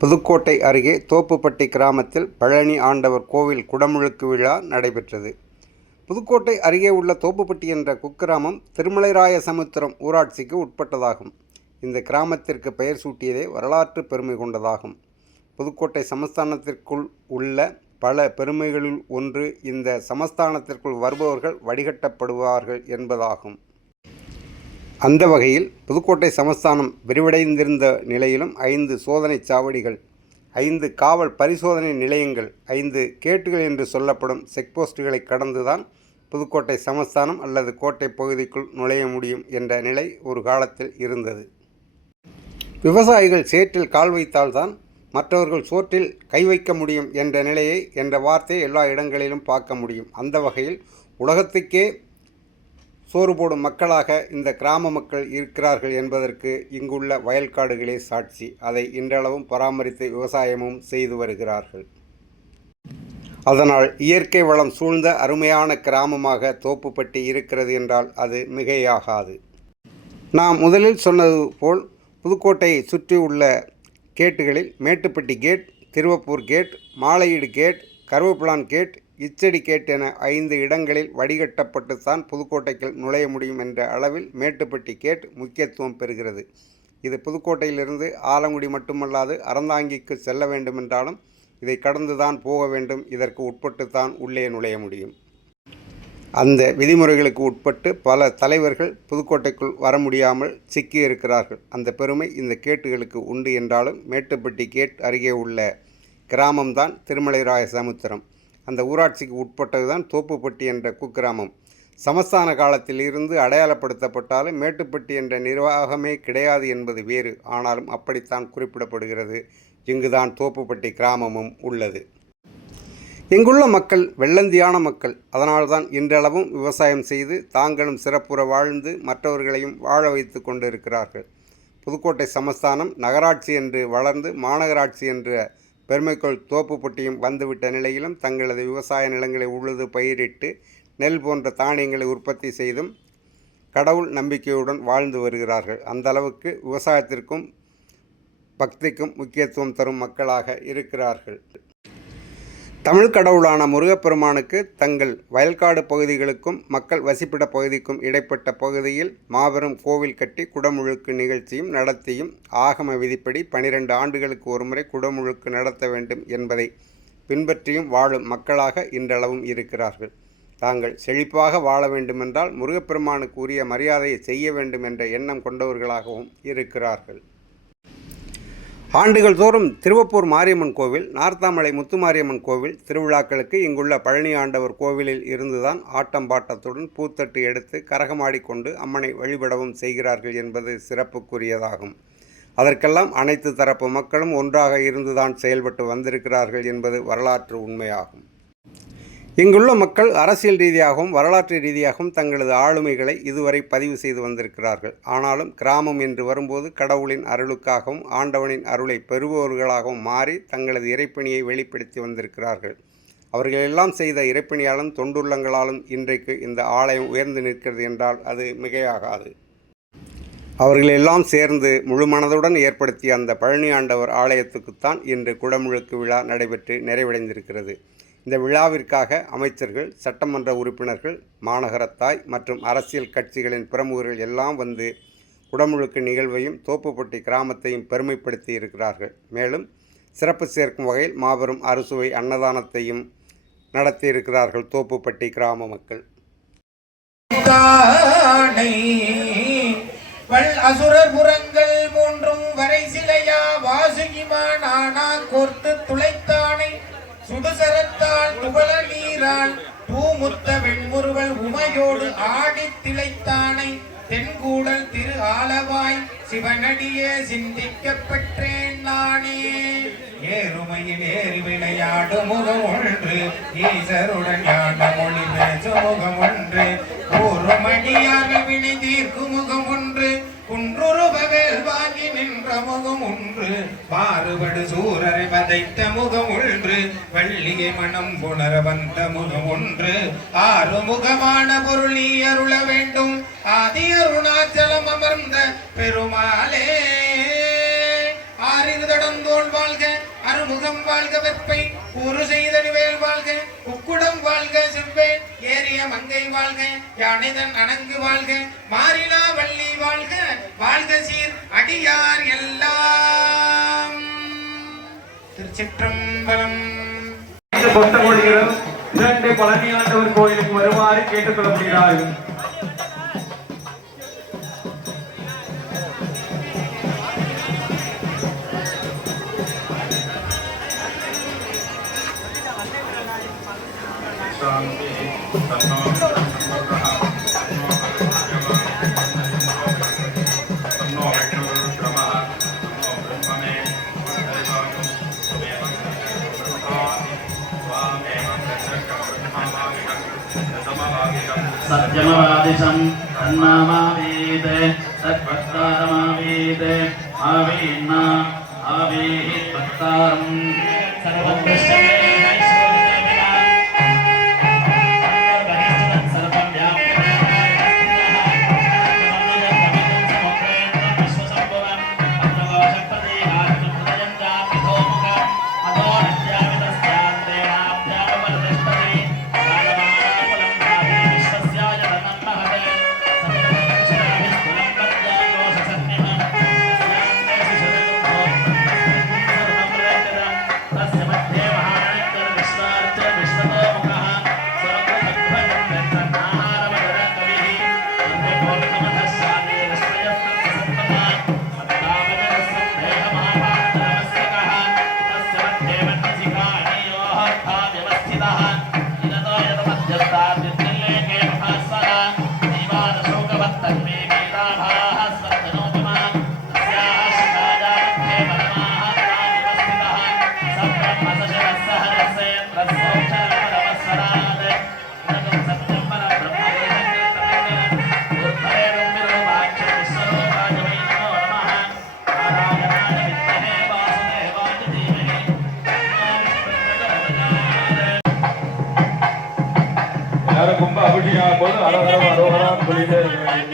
புதுக்கோட்டை அருகே தோப்புப்பட்டி கிராமத்தில் பழனி ஆண்டவர் கோவில் குடமுழுக்கு விழா நடைபெற்றது. புதுக்கோட்டை அருகே உள்ள தோப்புப்பட்டி என்ற குக்கிராமம் திருமலைராய சமுத்திரம் ஊராட்சிக்கு உட்பட்டதாகும். இந்த கிராமத்திற்கு பெயர் சூட்டியதே வரலாற்று பெருமை கொண்டதாகும். புதுக்கோட்டை சமஸ்தானத்திற்குள் உள்ள பல பெருமைகளில் ஒன்று இந்த சமஸ்தானத்திற்குள் வருபவர்கள் வடிகட்டப்படுவார்கள் என்பதாகும். அந்த வகையில் புதுக்கோட்டை சமஸ்தானம் விரிவடைந்திருந்த நிலையிலும் ஐந்து சோதனைச் சாவடிகள் ஐந்து காவல் பரிசோதனை நிலையங்கள் ஐந்து கேட்டுகள் என்று சொல்லப்படும் செக்போஸ்டுகளை கடந்துதான் புதுக்கோட்டை சமஸ்தானம் அல்லது கோட்டை பகுதிக்குள் நுழைய முடியும் என்ற நிலை ஒரு காலத்தில் இருந்தது. விவசாயிகள் சேற்றில் கால் வைத்தால்தான் மற்றவர்கள் சோற்றில் கை வைக்க முடியும் என்ற நிலையை என்ற வார்த்தை எல்லா இடங்களிலும் பார்க்க முடியும். அந்த வகையில் உலகத்துக்கே சோறு போடும் மக்களாக இந்த கிராம மக்கள் இருக்கிறார்கள் என்பதற்கு இங்குள்ள வயல்காடுகளே சாட்சி. அதை இன்றளவும் பராமரித்து விவசாயமும் செய்து வருகிறார்கள். அதனால் இயற்கை வளம் சூழ்ந்த அருமையான கிராமமாக தோப்புப்பட்டி இருக்கிறது என்றால் அது மிகையாகாது. நாம் முதலில் சொன்னது போல் புதுக்கோட்டையை சுற்றி உள்ள கேட்டுகளில் Mettupatti gate Thiruvappur gate Malaiyeedu gate Karuveppilan gate Ichchadi gate என ஐந்து இடங்களில் வடிகட்டப்பட்டுத்தான் புதுக்கோட்டைக்குள் நுழைய முடியும் என்ற அளவில் மேட்டுப்பட்டி கேட் முக்கியத்துவம் பெறுகிறது. இது புதுக்கோட்டையிலிருந்து ஆலங்குடி மட்டுமல்லாது அறந்தாங்கிக்கு செல்ல வேண்டுமென்றாலும் இதை கடந்துதான் போக வேண்டும். இதற்கு உட்பட்டுத்தான் உள்ளே நுழைய முடியும். அந்த விதிமுறைகளுக்கு உட்பட்டு பல தலைவர்கள் புதுக்கோட்டைக்குள் வர முடியாமல் சிக்கி இருக்கிறார்கள். அந்த பெருமை இந்த கேட்டுகளுக்கு உண்டு என்றாலும் மேட்டுப்பட்டி கேட் அருகே உள்ள கிராமம்தான் திருமலைராய சமுத்திரம் அந்த ஊராட்சிக்கு உட்பட்டது தான் தோப்புப்பட்டி என்ற குக்கிராமம். சமஸ்தான காலத்தில் இருந்து அடையாளப்படுத்தப்பட்டாலும் மேட்டுப்பட்டி என்ற நிர்வாகமே கிடையாது என்பது வேறு. ஆனாலும் அப்படித்தான் குறிப்பிடப்படுகிறது. இங்குதான் தோப்புப்பட்டி கிராமமும் உள்ளது. இங்குள்ள மக்கள் வெள்ளந்தியான மக்கள். அதனால்தான் இன்றளவும் விவசாயம் செய்து தாங்களும் சிறப்புற வாழ்ந்து மற்றவர்களையும் வாழ வைத்து கொண்டிருக்கிறார்கள். புதுக்கோட்டை சமஸ்தானம் நகராட்சி என்று வளர்ந்து மாநகராட்சி என்ற பெருமைக்குள் தோப்புப்பட்டியும் வந்துவிட்ட நிலையிலும் தங்களது விவசாய நிலங்களை உழுது பயிரிட்டு நெல் போன்ற தானியங்களை உற்பத்தி செய்தும் கடவுள் நம்பிக்கையுடன் வாழ்ந்து வருகிறார்கள். அந்த அளவுக்கு விவசாயத்திற்கும் பக்திக்கும் முக்கியத்துவம் தரும் மக்களாக இருக்கிறார்கள். தமிழ் கடவுளான முருகப்பெருமானுக்கு தங்கள் வயல்காடு பகுதிகளுக்கும் மக்கள் வசிப்பிட பகுதிக்கும் இடைப்பட்ட பகுதியில் மாபெரும் கோவில் கட்டி குடமுழுக்கு நிகழ்ச்சியும் நடத்தியும் ஆகம விதிப்படி பனிரெண்டு ஆண்டுகளுக்கு ஒருமுறை குடமுழுக்கு நடத்த வேண்டும் என்பதை பின்பற்றியும் வாழும் மக்களாக இன்றளவும் இருக்கிறார்கள். தாங்கள் செழிப்பாக வாழ வேண்டுமென்றால் முருகப்பெருமானுக்கு உரிய மரியாதையை செய்ய வேண்டும் என்ற எண்ணம் கொண்டவர்களாகவும் இருக்கிறார்கள். ஆண்டுகள் தோறும் திருவப்பூர் மாரியம்மன் கோவில் நார்த்தாமலை முத்துமாரியம்மன் கோவில் திருவிழாக்களுக்கு இங்குள்ள பழனி ஆண்டவர் கோவிலில் இருந்துதான் ஆட்டம் பாட்டத்துடன் பூத்தட்டு எடுத்து கரகமாடிக்கொண்டு அம்மனை வழிபடவும் செய்கிறார்கள் என்பது சிறப்புக்குரியதாகும். அதற்கெல்லாம் அனைத்து தரப்பு மக்களும் ஒன்றாக இருந்துதான் செயல்பட்டு வந்திருக்கிறார்கள் என்பது வரலாற்று உண்மையாகும். இங்குள்ள மக்கள் அரசியல் ரீதியாகவும் வரலாற்று ரீதியாகவும் தங்களது ஆளுமைகளை இதுவரை பதிவு செய்து வந்திருக்கிறார்கள். ஆனாலும் கிராமம் என்று வரும்போது கடவுளின் அருளுக்காகவும் ஆண்டவனின் அருளை பெறுபவர்களாகவும் மாறி தங்களது இறைப்பணியை வெளிப்படுத்தி வந்திருக்கிறார்கள். அவர்களெல்லாம் செய்த இறைப்பணியாலும் தொண்டுள்ளங்களாலும் இன்றைக்கு இந்த ஆலயம் உயர்ந்து நிற்கிறது என்றால் அது மிகையாகாது. அவர்களெல்லாம் சேர்ந்து முழு மனதுடன் ஏற்படுத்திய அந்த பழனி ஆண்டவர் ஆலயத்துக்குத்தான் இன்று குடமுழுக்கு விழா நடைபெற்று நிறைவடைந்திருக்கிறது. இந்த விழாவிற்காக அமைச்சர்கள் சட்டமன்ற உறுப்பினர்கள் மாநகரத்தாய் மற்றும் அரசியல் கட்சிகளின் பிரமுகர்கள் எல்லாம் வந்து குடமுழுக்கு நிகழ்வையும் தோப்புப்பட்டி கிராமத்தையும் பெருமைப்படுத்தி இருக்கிறார்கள். மேலும் சிறப்பு சேர்க்கும் வகையில் மாபெரும் அறுசுவை அன்னதானத்தையும் நடத்தியிருக்கிறார்கள் தோப்புப்பட்டி கிராம மக்கள். புறங்கள் மூன்றும் வரை சிலையா வாசுகிமான் ஆனா கோர்த்து துளைத்தானை சுடுசரத்தால் புகழ நீரால் பூமுத்த வெண்முறுவல் உமையோடு ஆடித் திளைத்தானை தென்கூடல் திரு ஆலவாய் சிவனடியே சிந்திக்கப் பெற்றேன் நானே. ஏறுமையில் ஏறி விளையாடும் முகம் ஒன்று ஈசருடன் நின்ற முகம் ஒன்று மாறுபடு சூரரை பதைத்த முகம் ஒன்று வள்ளியை மனம் புணர வந்த முகம் ஒன்று. ஆறுமுகமான பொருள் நீ அருள வேண்டும் ஆதி அருணாச்சலம் அமர்ந்த பெருமாளே. ஆறிரு தடந்தோள் வாழ்க அருமுகம் வாழ்க வெப்பை ஒரு செய்தறிவேல் வாழ்க உக்குடம் வாழ்க செவ்வேல் ஏறிய மங்கை வாழ்க யானைதன் அணங்கு வாழ்க மாறிலா வள்ளி வாழ்க வாழ்க சீர் அடியார் எல்லாம். திருச்சிற்றம்பலம். பக்த கோடிகளும் இரண்டு பழனியாண்டவர் கோயிலுக்கு வருமாறு கேட்டுக்கொள்ள முடிகிறார்கள் Thank you. சத்யமவாதிசம் தன்னாமாவீத் தத்வக்தாரமாவீத் ஆவீன்னா ஆவீஹி தத்தாரம் எல்லாரும் கும்ப அபிஷேகம் ஆகும்போது அரோகரம் அரோகரம் சொல்லிட்டே இருக்க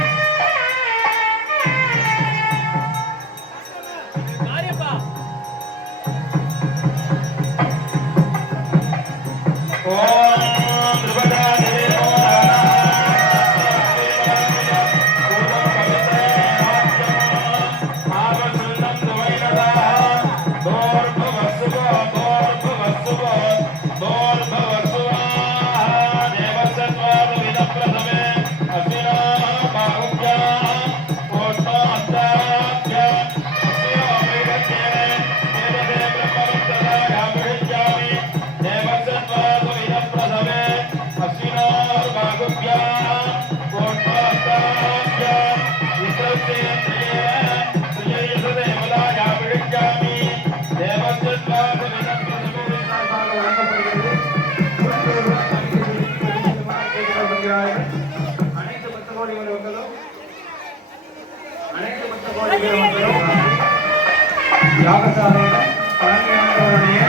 யாகசாலையில பழனியானவருடைய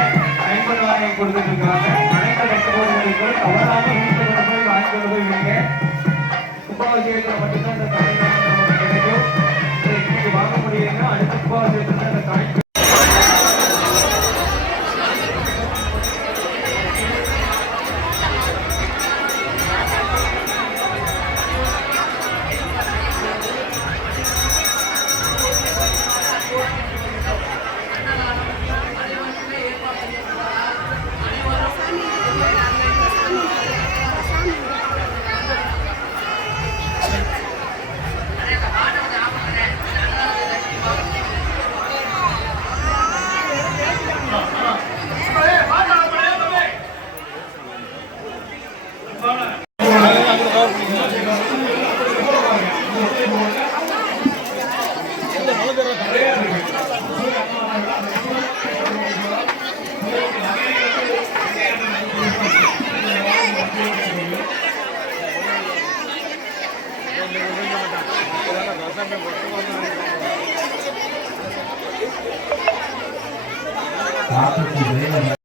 ஐம்பது வாரியம் கொடுத்துட்டு இருக்காங்க அனைத்து கட்டுப்பாடுகளுக்கு தவறாக மக்களும் தவறாம வீட்டுக்கு கொண்டு போய் வாங்கி கொண்டு போய் வைங்க. கும்பாபிஷேகத்தில் மட்டும்தான் இந்த காணிக்கை நமக்கு கிடைக்கும். இன்னைக்கு வாங்க முடியுங்க அடுத்த கும்பாபிஷேகத்தில் இந்த காணிக்கை de breve.